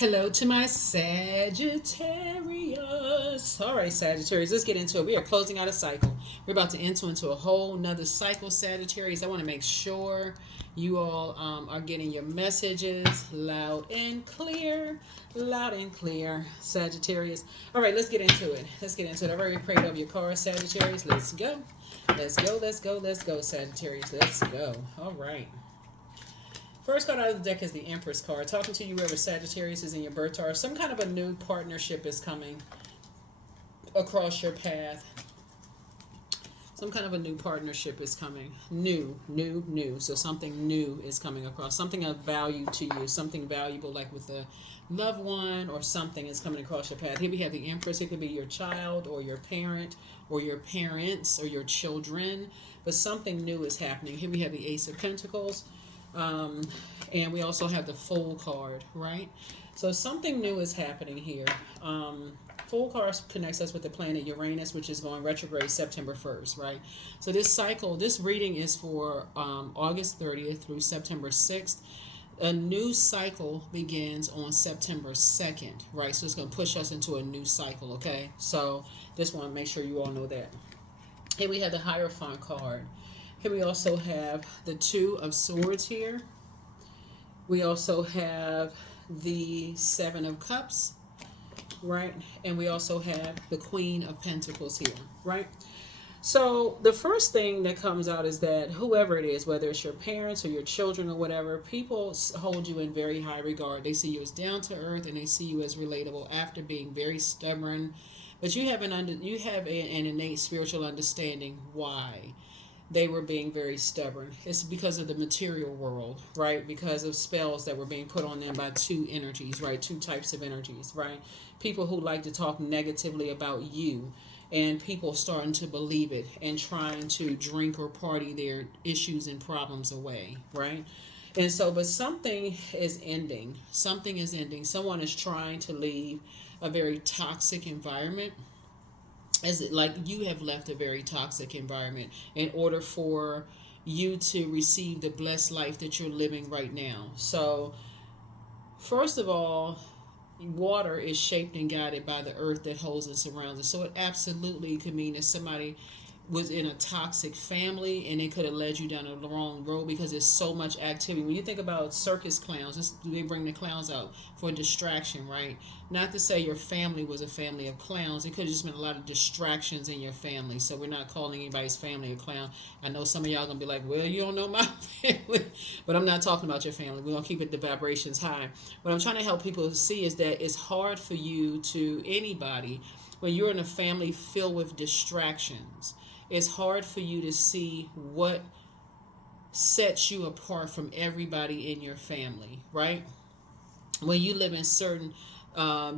Hello to my Sagittarius. All right, Sagittarius, let's get into it. We are closing out a cycle. We're about to enter into a whole nother cycle, Sagittarius. I want to make sure you all are getting your messages loud and clear. Loud and clear, Sagittarius. All right, let's get into it. Let's get into it. I've already prayed over your cards, Sagittarius. Let's go. Let's go, let's go, let's go, Sagittarius. Let's go. All right. First card out of the deck is the Empress card. Talking to you wherever Sagittarius is in your birth chart. Some kind of a new partnership is coming across your path. Some kind of a new partnership is coming. New. So something new is coming across. Something of value to you. Something valuable like with a loved one or something is coming across your path. Here we have the Empress. It could be your child or your parent or your parents or your children. But something new is happening. Here we have the Ace of Pentacles. And we also have the Fool card, right? So something new is happening here. Fool card connects us with the planet Uranus, which is going retrograde September 1st, right? So this cycle, this reading is for August 30th through September 6th. A new cycle begins on September 2nd, right? So it's going to push us into a new cycle, okay? So just want to make sure you all know that. Here we have the Hierophant card. Here we also have the Two of Swords here. We also have the Seven of Cups, right? And we also have the Queen of Pentacles here, right? So the first thing that comes out is that whoever it is, whether it's your parents or your children or whatever, people hold you in very high regard. They see you as down to earth and they see you as relatable after being very stubborn. But you have an innate spiritual understanding why they were being very stubborn. It's because of the material world, right? Because of spells that were being put on them by two energies, right? Two types of energies, right? People who like to talk negatively about you, and people starting to believe it and trying to drink or party their issues and problems away, right? And so, but something is ending. Something is ending. Someone is trying to leave a very toxic environment, as it like you have left a very toxic environment in order for you to receive the blessed life that you're living right now. So first of all, water is shaped and guided by the earth that holds and surrounds us. So it absolutely could mean that somebody was in a toxic family and it could have led you down the wrong road because there's so much activity. When you think about circus clowns, they bring the clowns out for distraction, right? Not to say your family was a family of clowns. It could have just been a lot of distractions in your family. So we're not calling anybody's family a clown. I know some of y'all going to be like, well, you don't know my family. But I'm not talking about your family. We're going to keep it the vibrations high. What I'm trying to help people see is that it's hard for you to, anybody, when you're in a family filled with distractions, it's hard for you to see what sets you apart from everybody in your family, right? When you live in certain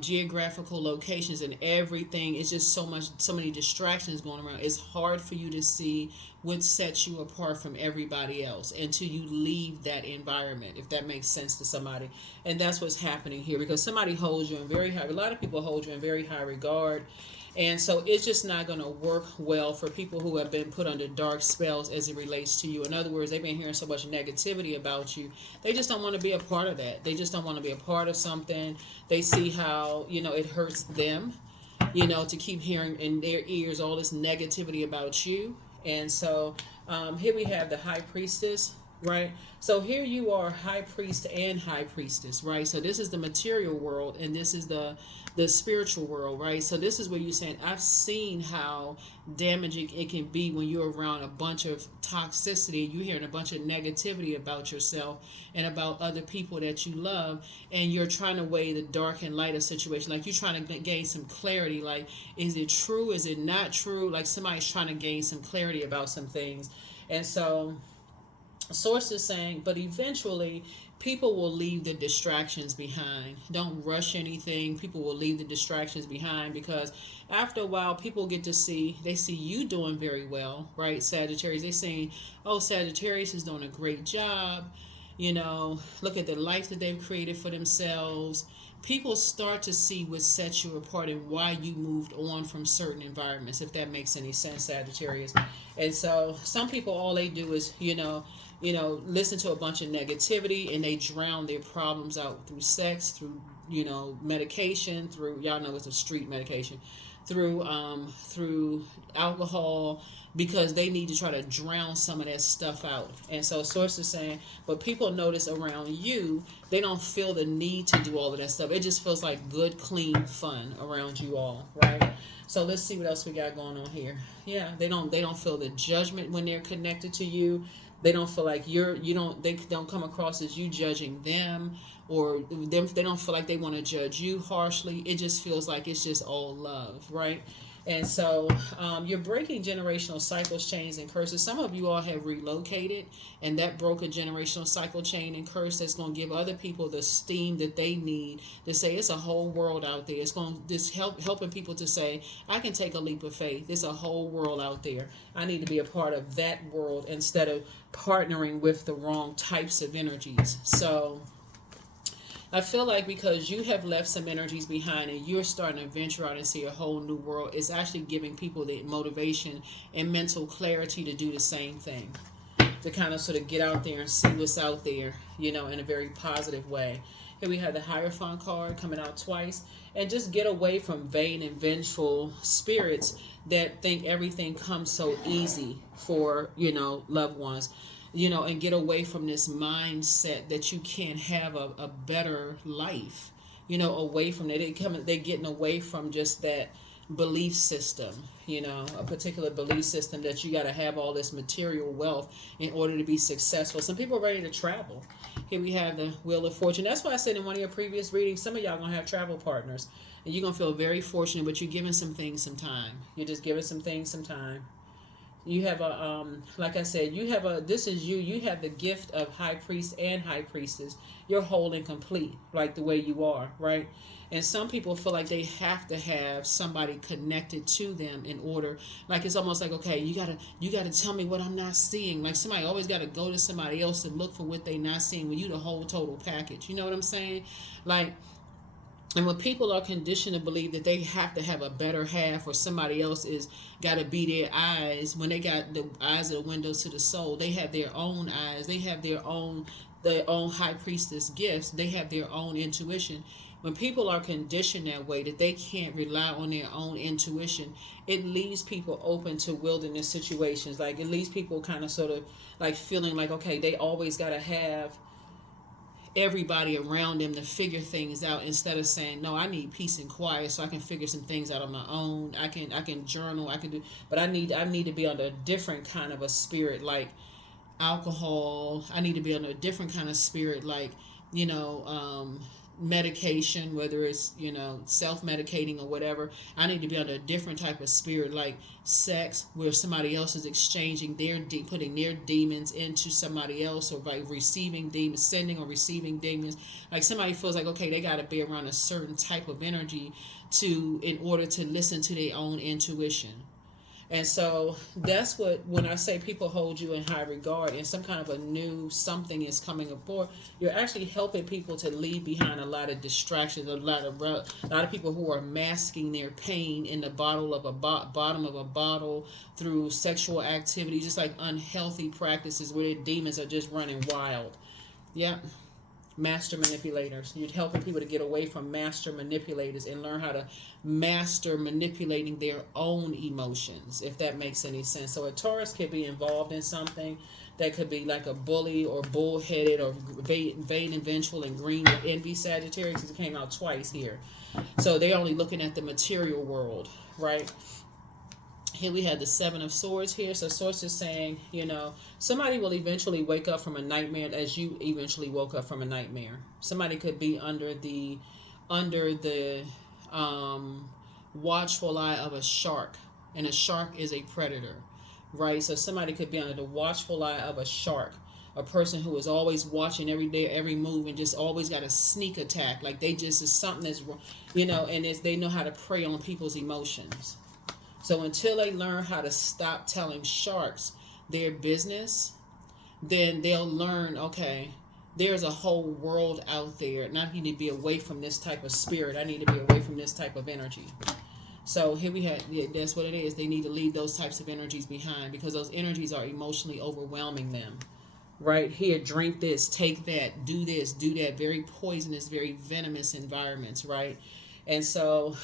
geographical locations and everything is just so many distractions going around, it's hard for you to see what sets you apart from everybody else until you leave that environment, if that makes sense to somebody. And that's what's happening here, because somebody holds you in very high, a lot of people hold you in very high regard. And so it's just not going to work well for people who have been put under dark spells as it relates to you. In other words, they've been hearing so much negativity about you. They just don't want to be a part of that. They just don't want to be a part of something. They see how, it hurts them, to keep hearing in their ears all this negativity about you. And so here we have the High Priestess, right? So here you are, High Priest and High Priestess, right? So this is the material world and this is the spiritual world, right? So this is where you're saying, I've seen how damaging it can be when you're around a bunch of toxicity. You're hearing a bunch of negativity about yourself and about other people that you love, and you're trying to weigh the dark and light of situation. Like you're trying to gain some clarity. Like, is it true? Is it not true? Like somebody's trying to gain some clarity about some things. And so source is saying, but eventually people will leave the distractions behind. Don't rush anything. People will leave the distractions behind, because after a while people get to see, they see you doing very well, right? Sagittarius, they saying, oh, Sagittarius is doing a great job. look at the life that they've created for themselves. People start to see what sets you apart and why you moved on from certain environments, if that makes any sense, Sagittarius. And so some people, all they do is, listen to a bunch of negativity, and they drown their problems out through sex, through, medication, through, y'all know it's a street medication, through alcohol, because they need to try to drown some of that stuff out. And so source is saying, but people notice around you, they don't feel the need to do all of that stuff. It just feels like good, clean fun around you all, right? So let's see what else we got going on here. Yeah, they don't feel the judgment when they're connected to you. They don't feel like they don't come across as you judging them, or them. They don't feel like they want to judge you harshly. It just feels like it's just all love, right? And so you're breaking generational cycles, chains, and curses. Some of you all have relocated, and that broke a generational cycle, chain, and curse that's going to give other people the steam that they need to say it's a whole world out there. It's going to helping people to say, I can take a leap of faith. There's a whole world out there. I need to be a part of that world instead of partnering with the wrong types of energies. So I feel like because you have left some energies behind and you're starting to venture out and see a whole new world, it's actually giving people the motivation and mental clarity to do the same thing. To kind of sort of get out there and see what's out there, in a very positive way. Here we have the Hierophant card coming out twice. And just get away from vain and vengeful spirits that think everything comes so easy for, loved ones. And get away from this mindset that you can't have a better life, away from that. They're getting away from just that belief system, a particular belief system that you got to have all this material wealth in order to be successful. Some people are ready to travel. Here we have the Wheel of Fortune. That's why I said in one of your previous readings, some of y'all going to have travel partners. And you're going to feel very fortunate, but you're giving some things some time. You're just giving some things some time. You have like I said, this is you have the gift of High Priest and High Priestess. You're whole and complete, like the way you are, right? And some people feel like they have to have somebody connected to them in order, like it's almost like, okay, you gotta tell me what I'm not seeing. Like somebody always gotta go to somebody else and look for what they not seeing when you the whole total package. You know what I'm saying? Like, and when people are conditioned to believe that they have to have a better half, or somebody else is got to be their eyes, when they got the eyes of the windows to the soul, they have their own eyes. They have their own High Priestess gifts. They have their own intuition. When people are conditioned that way, that they can't rely on their own intuition, it leaves people open to wilderness situations. Like it leaves people kind of sort of like feeling like, okay, they always got to have everybody around them to figure things out, instead of saying, no, I need peace and quiet so I can figure some things out on my own. I can journal, I can do, but I need to be under a different kind of a spirit, like alcohol. I need to be under a different kind of spirit, like medication, whether it's self-medicating or whatever. I need to be under a different type of spirit, like sex, where somebody else is exchanging putting their demons into somebody else, or by receiving demons, sending or receiving demons. Like somebody feels like, okay, they got to be around a certain type of energy in order to listen to their own intuition. And so that's when I say people hold you in high regard and some kind of a new something is coming aboard, you're actually helping people to leave behind a lot of distractions, a lot of people who are masking their pain in the bottom of a bottle through sexual activity, just like unhealthy practices where their demons are just running wild. Yeah. Master manipulators. You're helping people to get away from master manipulators and learn how to master manipulating their own emotions, if that makes any sense. So a Taurus could be involved in something that could be like a bully or bullheaded or vain and vengeful and green with envy, Sagittarius, because it came out twice here. So they're only looking at the material world, right? Here we had the Seven of Swords here. So Swords is saying, somebody will eventually wake up from a nightmare as you eventually woke up from a nightmare. Somebody could be under the watchful eye of a shark. And a shark is a predator, right? So somebody could be under the watchful eye of a shark. A person who is always watching every day, every move, and just always got a sneak attack. Like they just is something that's, and they know how to prey on people's emotions. So until they learn how to stop telling sharks their business, then they'll learn, okay, there's a whole world out there, and I need to be away from this type of spirit. I need to be away from this type of energy. So here we have, yeah, that's what it is. They need to leave those types of energies behind because those energies are emotionally overwhelming them. Right here, drink this, take that, do this, do that. Very poisonous, very venomous environments, right? And so,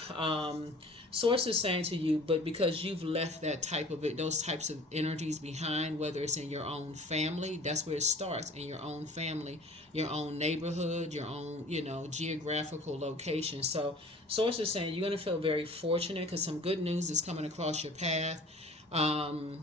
source is saying to you, but because you've left that type of those types of energies behind, whether it's in your own family, that's where it starts, in your own family, your own neighborhood, your own, geographical location. So source is saying you're going to feel very fortunate because some good news is coming across your path. um,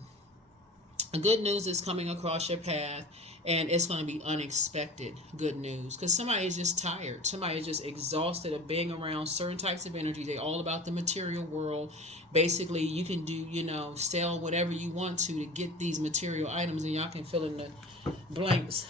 Good news is coming across your path, and it's going to be unexpected good news because somebody is just tired. Somebody is just exhausted of being around certain types of energy. They're all about the material world. Basically, you can do, sell whatever you want to get these material items, and y'all can fill in the blanks.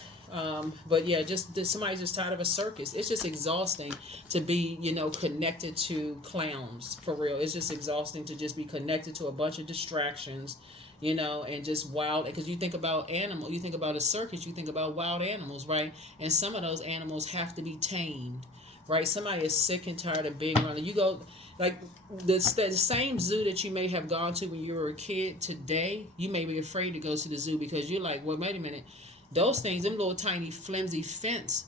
But yeah, just somebody's just tired of a circus. It's just exhausting to be, connected to clowns, for real. It's just exhausting to just be connected to a bunch of distractions, and just wild. Because you think about animal, you think about a circus, you think about wild animals, right? And some of those animals have to be tamed, right? Somebody is sick and tired of being around. You go, like the same zoo that you may have gone to when you were a kid. Today, you may be afraid to go to the zoo because you're like, well, wait a minute. Those things, them little tiny flimsy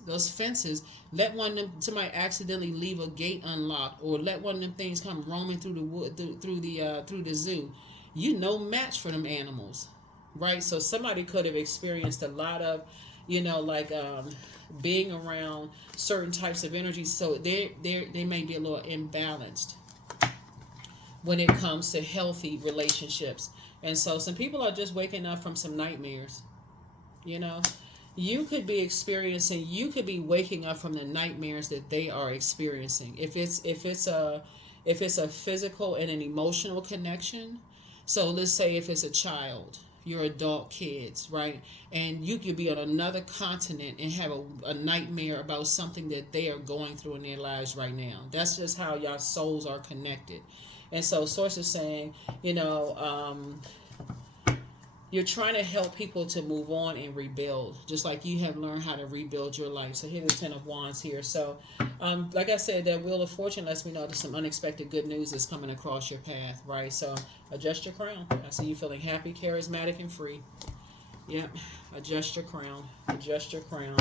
those fences, let one of them, somebody accidentally leave a gate unlocked, or let one of them things come roaming through the wood, through the zoo. You no match for them animals, right? So somebody could have experienced a lot of, being around certain types of energy. So they may be a little imbalanced when it comes to healthy relationships. And so some people are just waking up from some nightmares. You know, you could be waking up from the nightmares that they are experiencing. If it's a physical and an emotional connection. So let's say if it's a child, your adult kids, right? And you could be on another continent and have a nightmare about something that they are going through in their lives right now. That's just how y'all souls are connected. And so source is saying, you're trying to help people to move on and rebuild, just like you have learned how to rebuild your life. So here's the Ten of Wands here. So, like I said, that Wheel of Fortune lets me know that some unexpected good news is coming across your path, right? So adjust your crown. I see you feeling happy, charismatic, and free. Yep. Adjust your crown. Adjust your crown.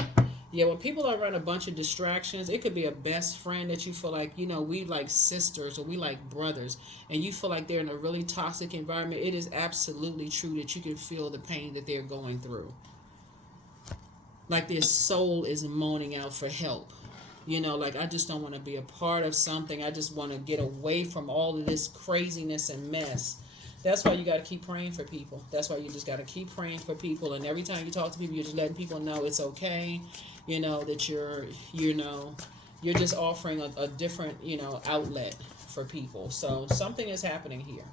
Yeah, when people are around a bunch of distractions, it could be a best friend that you feel like, we like sisters or we like brothers, and you feel like they're in a really toxic environment. It is absolutely true that you can feel the pain that they're going through. Like their soul is moaning out for help. Like I just don't want to be a part of something. I just want to get away from all of this craziness and mess. That's why you got to keep praying for people. That's why you just got to keep praying for people. And every time you talk to people, you're just letting people know it's okay. That you're just offering a different, outlet for people. So something is happening here.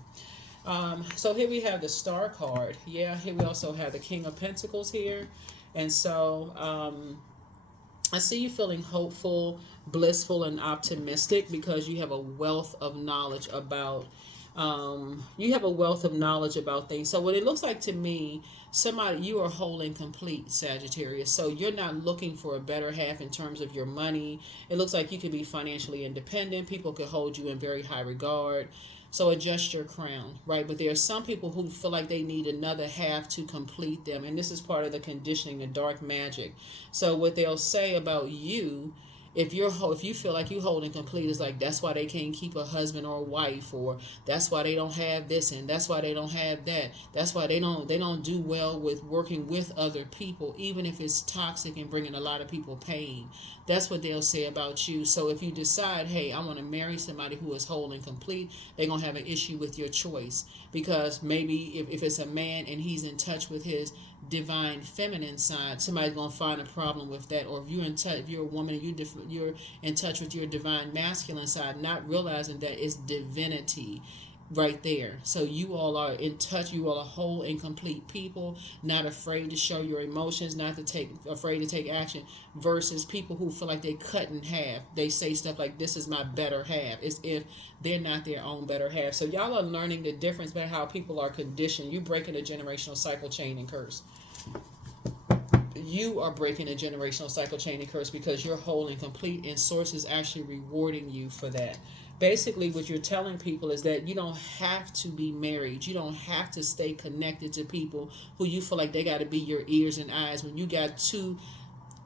So here we have the Star card. Yeah, here we also have the King of Pentacles here. And so I see you feeling hopeful, blissful, and optimistic because you have a wealth of knowledge about things. So what it looks like to me, you are whole and complete, Sagittarius. So you're not looking for a better half in terms of your money. It looks like you could be financially independent. People could hold you in very high regard. So adjust your crown, right? But there are some people who feel like they need another half to complete them. And this is part of the conditioning, the dark magic. So what they'll say about you, if you feel like you holding complete, is like that's why they can't keep a husband or a wife, or that's why they don't have this, and that's why they don't have that. That's why they don't do well with working with other people, even if it's toxic and bringing a lot of people pain. That's what they'll say about you. So if you decide, hey, I want to marry somebody who is whole and complete, they're gonna have an issue with your choice, because maybe if it's a man and he's in touch with his divine feminine side, somebody's gonna find a problem with that. Or if you're a woman and you're in touch with your divine masculine side, not realizing that it's divinity right there. So you all are in touch. You all are whole and complete people, not afraid to show your emotions, not afraid to take action, versus people who feel like they cut in half. They say stuff like, this is my better half, as if they're not their own better half. So y'all are learning the difference between how people are conditioned. You breaking a generational cycle, chain, and curse. you are breaking a generational cycle, chain, and curse because you're whole and complete, and source is actually rewarding you for that. Basically, what you're telling people is that you don't have to be married. You don't have to stay connected to people who you feel like they got to be your ears and eyes when you got two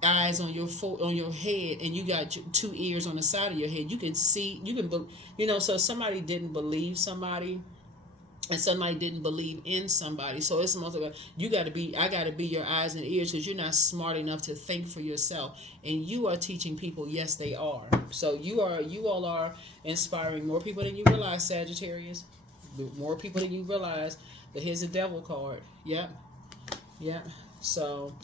eyes on your head and you got two ears on the side of your head. You can see, you can, so somebody didn't believe somebody, and somebody didn't believe in somebody. So it's most of it. I got to be your eyes and ears because you're not smart enough to think for yourself. And you are teaching people, yes, they are. So you all are inspiring more people than you realize, Sagittarius. More people than you realize. But here's the devil card. Yep. So,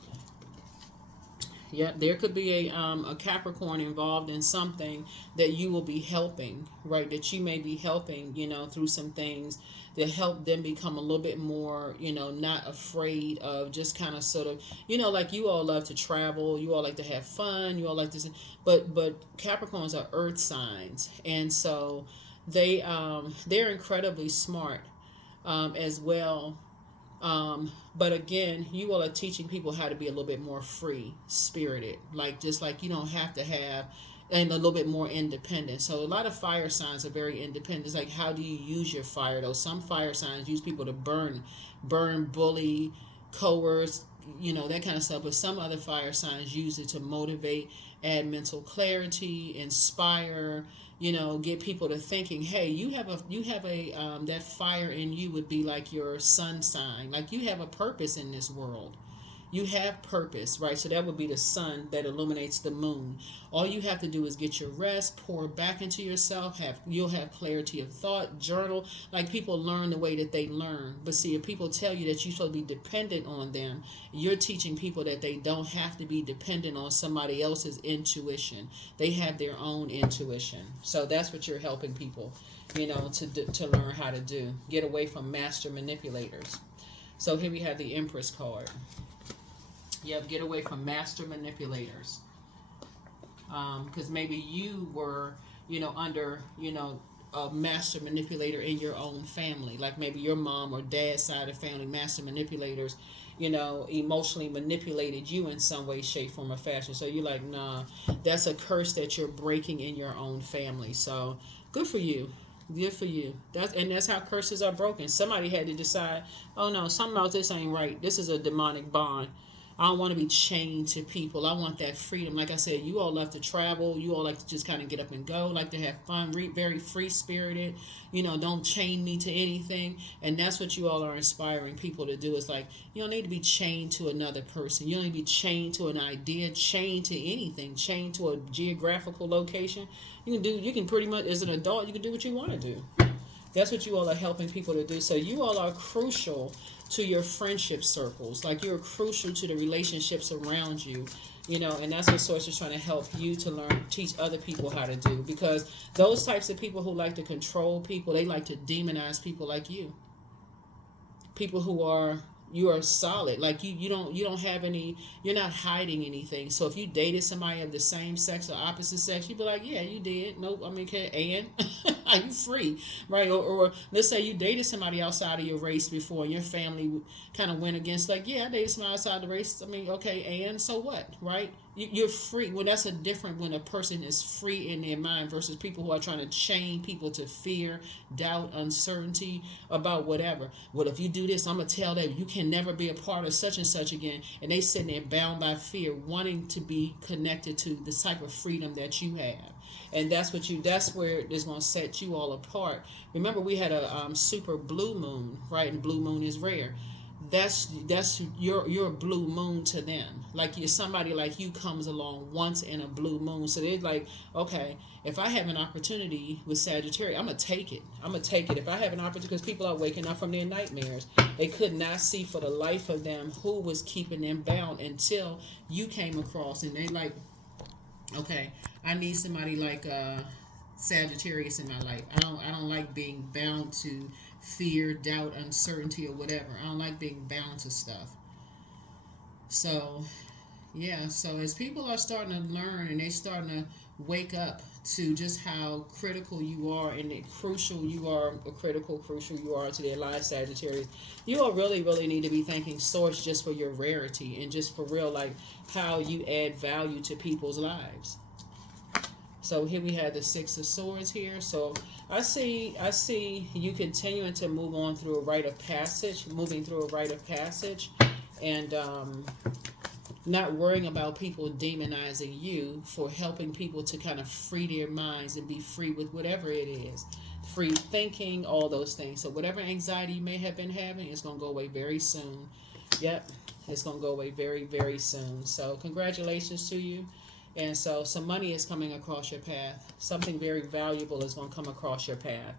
yeah, there could be a Capricorn involved in something that you will be helping, right? That you may be helping, through some things to help them become a little bit more, not afraid of just kind of sort of, like you all love to travel, you all like to have fun, you all like to, but Capricorns are earth signs, and so they're incredibly smart as well. But again, you all are teaching people how to be a little bit more free spirited, just like you don't have to have, and a little bit more independent. So a lot of fire signs are very independent. It's like, how do you use your fire though? Some fire signs use people to burn, bully, coerce, that kind of stuff. But some other fire signs use it to motivate, add mental clarity, inspire, get people to thinking, hey, you have a that fire in you would be like your sun sign. Like you have a purpose in this world. You have purpose, right? So that would be the sun that illuminates the moon. All you have to do is get your rest, pour back into yourself, you'll have clarity of thought, journal. Like people learn the way that they learn. But see, if people tell you that you're supposed to be dependent on them, you're teaching people that they don't have to be dependent on somebody else's intuition. They have their own intuition. So that's what you're helping people, to learn how to do. Get away from master manipulators. So here we have the Empress card. Yep, get away from master manipulators. Because maybe you were, under, a master manipulator in your own family. Like maybe your mom or dad's side of the family, master manipulators, emotionally manipulated you in some way, shape, form, or fashion. So you're like, nah, that's a curse that you're breaking in your own family. So good for you. Good for you. That's how curses are broken. Somebody had to decide, oh no, something about this ain't right. This is a demonic bond. I don't want to be chained to people. I want that freedom. Like I said, you all love to travel. You all like to just kind of get up and go, like to have fun, very free-spirited. Don't chain me to anything. And that's what you all are inspiring people to do. It's like, you don't need to be chained to another person. You don't need to be chained to an idea, chained to anything, chained to a geographical location. You can pretty much, as an adult, you can do what you want to do. That's what you all are helping people to do. So you all are crucial to your friendship circles. Like you're crucial to the relationships around you, and that's what Source is trying to help you to teach other people how to do. Because those types of people who like to control people, they like to demonize people like you. People who are, you are solid. Like you don't have any, you're not hiding anything. So if you dated somebody of the same sex or opposite sex, you'd be like, yeah, you did. Nope, and are you free, right? Or let's say you dated somebody outside of your race before and your family kind of went against, like, yeah, I dated somebody outside the race. Okay, and so what, right? You're free. Well, that's when a person is free in their mind versus people who are trying to chain people to fear, doubt, uncertainty about whatever. Well, if you do this, I'm going to tell them you can never be a part of such and such again. And they sitting there bound by fear, wanting to be connected to the type of freedom that you have. And that's where it's going to set you all apart. Remember, we had a super blue moon, right? And blue moon is rare. That's your blue moon to them. Like somebody like you comes along once in a blue moon. So they're like, okay, if I have an opportunity with Sagittarius, I'm going to take it. If I have an opportunity, because people are waking up from their nightmares. They could not see for the life of them who was keeping them bound until you came across, and they like, okay, I need somebody like Sagittarius in my life. I don't like being bound to fear, doubt, uncertainty, or whatever. I don't like being bound to stuff. So, yeah. So as people are starting to learn and they starting to wake up to just how critical you are and crucial you are to their lives, Sagittarius. You all really, really need to be thanking Source just for your rarity and just for real, like how you add value to people's lives. So here we have the Six of Swords here. So I see you continuing to move on through a rite of passage, and not worrying about people demonizing you for helping people to kind of free their minds and be free with whatever it is. Free thinking, all those things. So whatever anxiety you may have been having, it's going to go away very soon. Yep, it's going to go away very, very soon. So congratulations to you. And so some money is coming across your path. Something very valuable is going to come across your path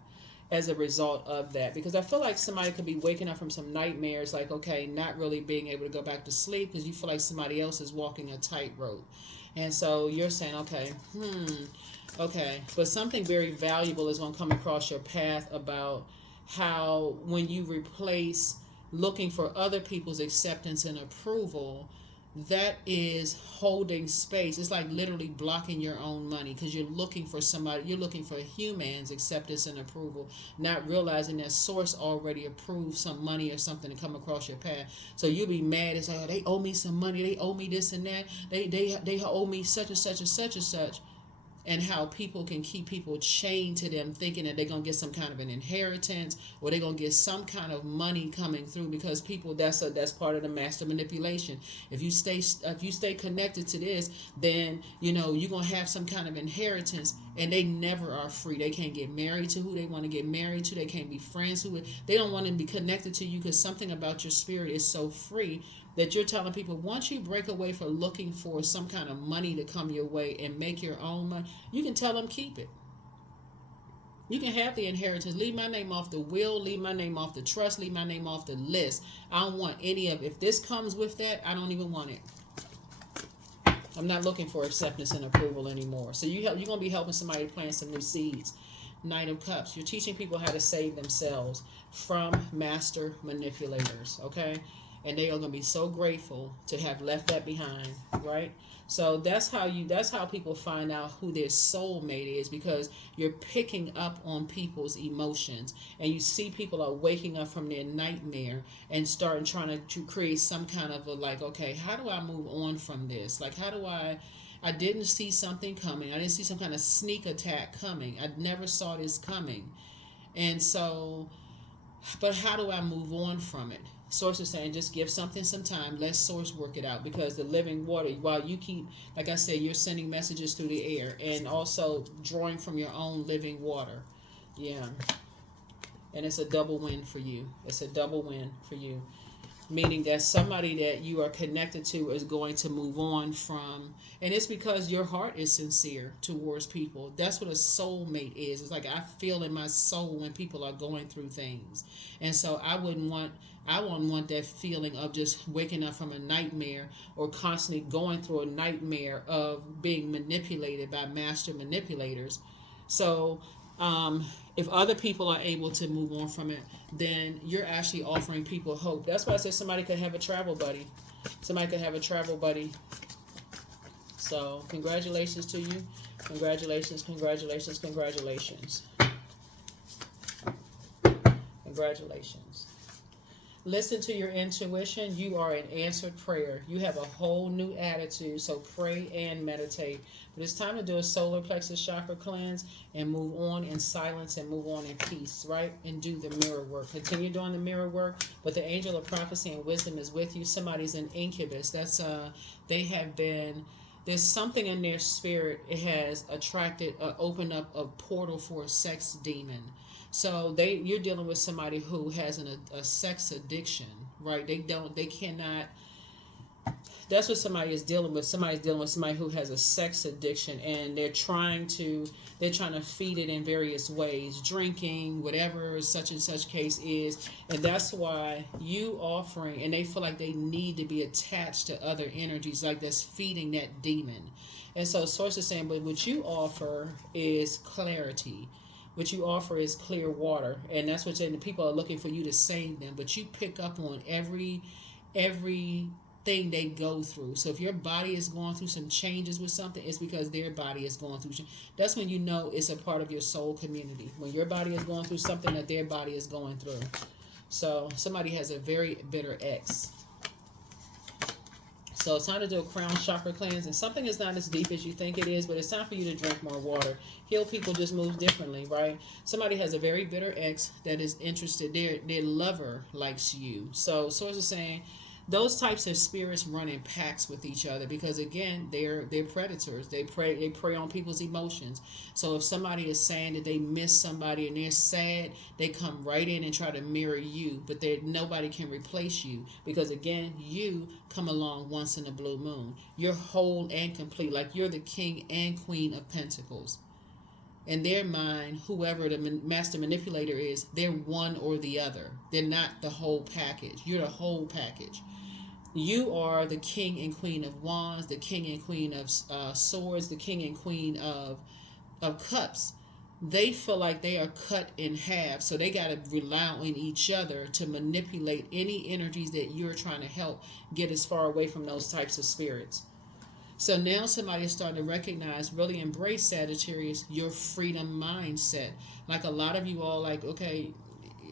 as a result of that, because I feel like somebody could be waking up from some nightmares, like, okay, not really being able to go back to sleep because you feel like somebody else is walking a tightrope. And so you're saying, okay, but something very valuable is going to come across your path about how when you replace looking for other people's acceptance and approval, that is holding space. It's like literally blocking your own money because you're looking for somebody, you're looking for humans' acceptance and approval, not realizing that Source already approved some money or something to come across your path. So you'll be mad. It's like, oh, they owe me some money, they owe me this and that, they owe me such and such and such and such. And how people can keep people chained to them, thinking that they're going to get some kind of an inheritance or they're going to get some kind of money coming through, because people, that's part of the master manipulation. If you stay connected to this, then you're going to have some kind of inheritance, and they never are free. They can't get married to who they want to get married to. They can't be friends they don't want to be connected to you, because something about your spirit is so free that you're telling people, once you break away from looking for some kind of money to come your way and make your own money, you can tell them keep it. You can have the inheritance. Leave my name off the will, leave my name off the trust, leave my name off the list. I don't want any of it. If this comes with that, I don't even want it. I'm not looking for acceptance and approval anymore. So you're going to be helping somebody plant some new seeds. Knight of Cups. You're teaching people how to save themselves from master manipulators, okay? And they are going to be so grateful to have left that behind, right? So that's how people find out who their soulmate is, because you're picking up on people's emotions, and you see people are waking up from their nightmare and starting trying to create some kind of a, like, okay, how do I move on from this? Like, how do I didn't see something coming. I didn't see some kind of sneak attack coming. I never saw this coming. And so, but how do I move on from it? Source is saying just give something some time. Let Source work it out, because the living water, while you keep, like I said, you're sending messages through the air and also drawing from your own living water. Yeah. And it's a double win for you. It's a double win for you. Meaning that somebody that you are connected to is going to move on from, and it's because your heart is sincere towards people. That's what a soulmate is. It's like I feel in my soul when people are going through things. And so I wouldn't want that feeling of just waking up from a nightmare or constantly going through a nightmare of being manipulated by master manipulators. So if other people are able to move on from it, then you're actually offering people hope. That's why I said somebody could have a travel buddy. Somebody could have a travel buddy. So congratulations to you. Congratulations, congratulations, congratulations. Congratulations. Listen to your intuition. You are an answered prayer. You have a whole new attitude. So pray and meditate. But it's time to do a solar plexus chakra cleanse and move on in silence and move on in peace, right? And do the mirror work. Continue doing the mirror work. But the angel of prophecy and wisdom is with you. Somebody's an incubus. That's they have been. There's something in their spirit. It has attracted, opened up a portal for a sex demon. So you're dealing with somebody who has a sex addiction, right? They cannot. That's what somebody is dealing with. Somebody's dealing with somebody who has a sex addiction, and they're trying to feed it in various ways, drinking, whatever such and such case is. And that's why you offering, and they feel like they need to be attached to other energies, like that's feeding that demon. And so Source is saying, but what you offer is clarity. What you offer is clear water, and that's what the people are looking for you to save them. But you pick up on every thing they go through. So if your body is going through some changes with something, it's because their body is going through. That's when you know it's a part of your soul community. When your body is going through something that their body is going through. So somebody has a very bitter ex. So it's time to do a crown chakra cleanse. And something is not as deep as you think it is, but it's time for you to drink more water. Heal people just move differently, right? Somebody has a very bitter ex that is interested. Their lover likes you. So source is saying those types of spirits run in packs with each other because again they're predators. They prey on people's emotions. So if somebody is saying that they miss somebody and they're sad, they come right in and try to mirror you, but nobody can replace you because again you come along once in a blue moon. You're whole and complete, like you're the king and queen of pentacles. In their mind, whoever the master manipulator is, they're one or the other. They're not the whole package. You're the whole package. You are the king and queen of wands, the king and queen of swords, the king and queen of cups. They feel like they are cut in half, so they got to rely on each other to manipulate any energies that you're trying to help get as far away from those types of spirits. So now somebody is starting to recognize, really embrace Sagittarius, your freedom mindset. Like a lot of you all like, okay,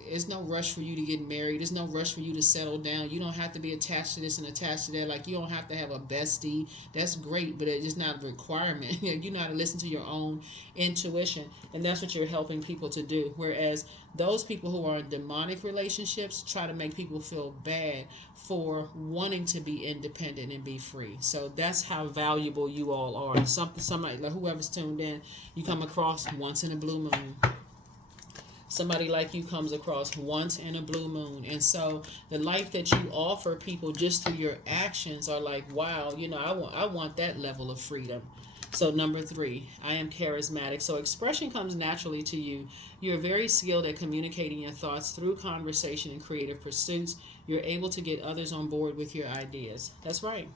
there's no rush for you to get married. There's no rush for you to settle down. You don't have to be attached to this and attached to that. Like you don't have to have a bestie. That's great, but it's not a requirement. You know how to listen to your own intuition. And that's what you're helping people to do. Whereas those people who are in demonic relationships try to make people feel bad for wanting to be independent and be free. So that's how valuable you all are. Somebody, like whoever's tuned in, you come across once in a blue moon. Somebody like you comes across once in a blue moon. And so the life that you offer people just through your actions are like, wow, you know, I want that level of freedom. So number 3, I am charismatic. So expression comes naturally to you. You're very skilled at communicating your thoughts through conversation and creative pursuits. You're able to get others on board with your ideas. That's right.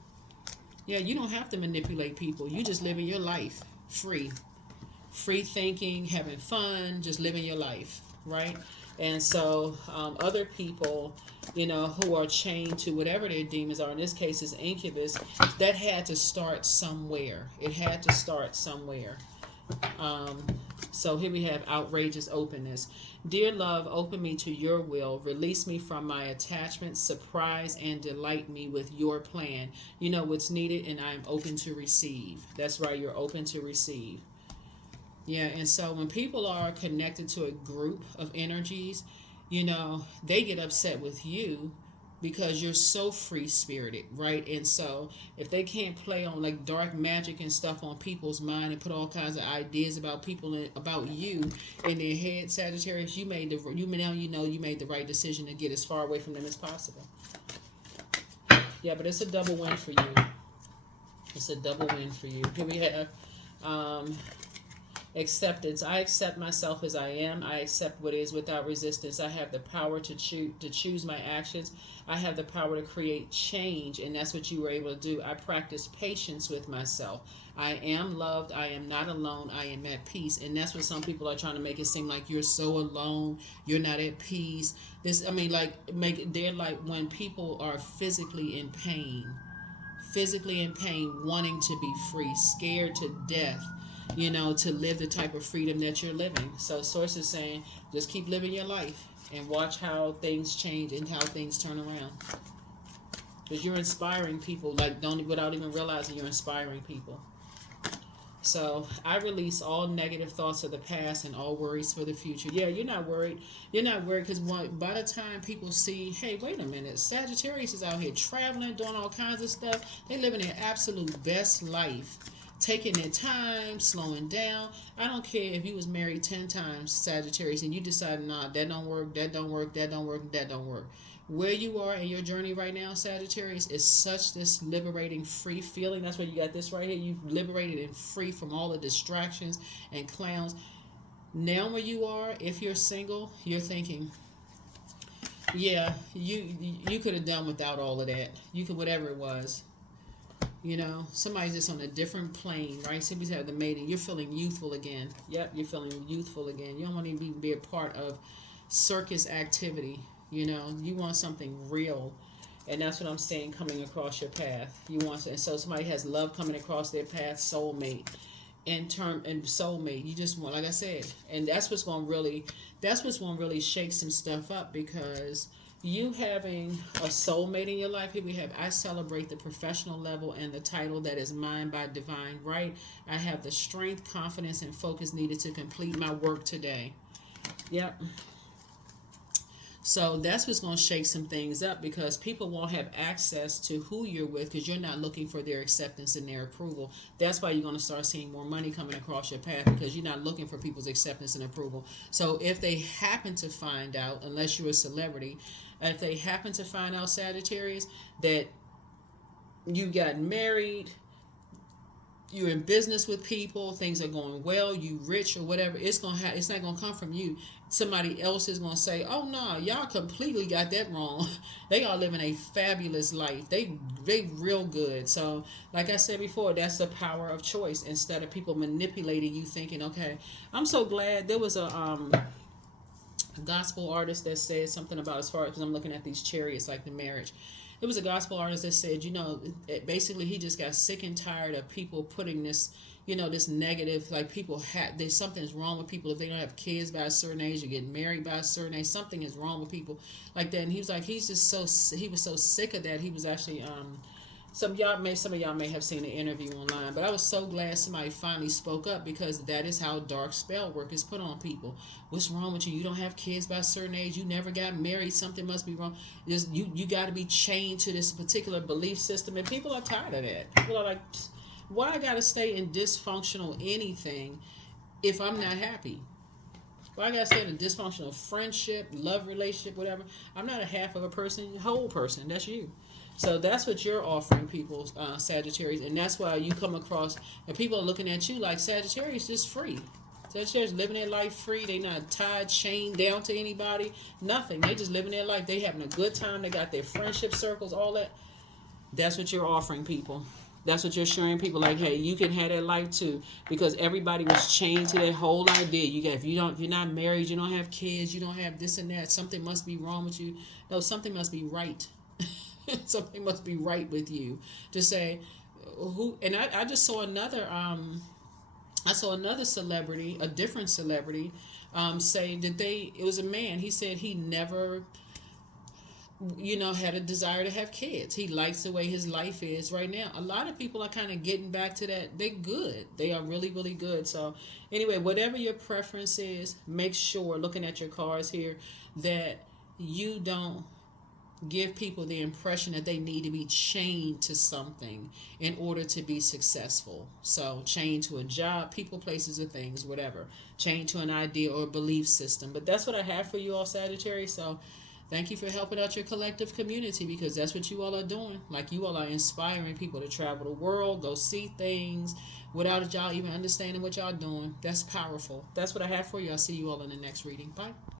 Yeah, you don't have to manipulate people. You just living your life free. Free thinking, having fun, just living your life. Right? And so other people, you know, who are chained to whatever their demons are, in this case is incubus, that had to start somewhere. It had to start somewhere. So here we have outrageous openness. Dear love, open me to your will. Release me from my attachment. Surprise and delight me with your plan. You know what's needed, and I am open to receive. That's right, you're open to receive. Yeah, and so when people are connected to a group of energies, you know, they get upset with you because you're so free-spirited, right? And so if they can't play on like dark magic and stuff on people's mind and put all kinds of ideas about people and about you in their head, Sagittarius, you made the right decision to get as far away from them as possible. Yeah, but it's a double win for you. It's a double win for you. Here we have acceptance. I accept myself as I am. I accept what is without resistance. I have the power to choose my actions. I have the power to create change, and that's what you were able to do. I practice patience with myself. I am loved. I am not alone. I am at peace. And that's what some people are trying to make it seem like you're so alone. You're not at peace. They're like when people are physically in pain, wanting to be free, scared to death, you know, to live the type of freedom that you're living. So source is saying, just keep living your life and watch how things change and how things turn around. Because you're inspiring people, without even realizing you're inspiring people. So I release all negative thoughts of the past and all worries for the future. Yeah, you're not worried. You're not worried because by the time people see, hey, wait a minute, Sagittarius is out here traveling, doing all kinds of stuff. They living their absolute best life. Taking their time, slowing down. I don't care if you was married 10 times, Sagittarius, and you decide, nah, that don't work, that don't work, that don't work, that don't work. Where you are in your journey right now, Sagittarius, is such this liberating, free feeling. That's why you got this right here. You've liberated and free from all the distractions and clowns. Now where you are, if you're single, you're thinking, yeah, you could have done without all of that. You could, whatever it was. You know, somebody's just on a different plane, right? Somebody's had the mating. You're feeling youthful again. Yep, you're feeling youthful again. You don't want to even be a part of circus activity. You know, you want something real. And that's what I'm saying coming across your path. You want to, and so somebody has love coming across their path, soulmate. And soulmate, you just want, like I said, and that's what's going to really shake some stuff up, because you having a soulmate in your life, here we have, I celebrate the professional level and the title that is mine by divine right. I have the strength, confidence, and focus needed to complete my work today. Yep. So that's what's going to shake some things up, because people won't have access to who you're with, because you're not looking for their acceptance and their approval. That's why you're going to start seeing more money coming across your path, because you're not looking for people's acceptance and approval. So if they happen to find out, unless you're a celebrity, if they happen to find out, Sagittarius, that you got married, you're in business with people, things are going well, you rich or whatever, it's not gonna come from you. Somebody else is gonna say, "Oh no, y'all completely got that wrong." They are living a fabulous life. They real good. So, like I said before, that's the power of choice. Instead of people manipulating you, thinking, "Okay, I'm so glad." There was a gospel artist that said something about, as far as, because I'm looking at these chariots, like the marriage. It was a gospel artist that said, basically he just got sick and tired of people putting this, this negative, like people there's something's wrong with people if they don't have kids by a certain age or get married by a certain age. Something is wrong with people like that. And he was like, he was so sick of that. He was actually, some of y'all may have seen the interview online, but I was so glad somebody finally spoke up, because that is how dark spell work is put on people. What's wrong with you? You don't have kids by a certain age. You never got married. Something must be wrong. You got to be chained to this particular belief system, and people are tired of that. People are like, why I got to stay in dysfunctional anything if I'm not happy? Why I got to stay in a dysfunctional friendship, love relationship, whatever? I'm not a half of a person, whole person. That's you. So that's what you're offering people, Sagittarius, and that's why you come across, and people are looking at you like, Sagittarius just free. Sagittarius living their life free. They not tied, chained down to anybody, nothing. They just living their life. They having a good time. They got their friendship circles, all that. That's what you're offering people. That's what you're showing people, like, hey, you can have that life too, because everybody was chained to that whole idea. If you're not married, you don't have kids, you don't have this and that, something must be wrong with you. No, something must be right. Something must be right with you. To say who, and I just saw another celebrity, a different celebrity, say that it was a man. He said he never had a desire to have kids. He likes the way his life is right now. A lot of people are kind of getting back to that. They're good. They are really, really good. So anyway, whatever your preference is, make sure, looking at your cards here, that you don't give people the impression that they need to be chained to something in order to be successful. So chained to a job, people, places, or things, whatever. Chained to an idea or a belief system. But that's what I have for you all, Sagittarius. So thank you for helping out your collective community, because that's what you all are doing. Like, you all are inspiring people to travel the world, go see things without y'all even understanding what y'all doing. That's powerful. That's what I have for you. I'll see you all in the next reading. Bye.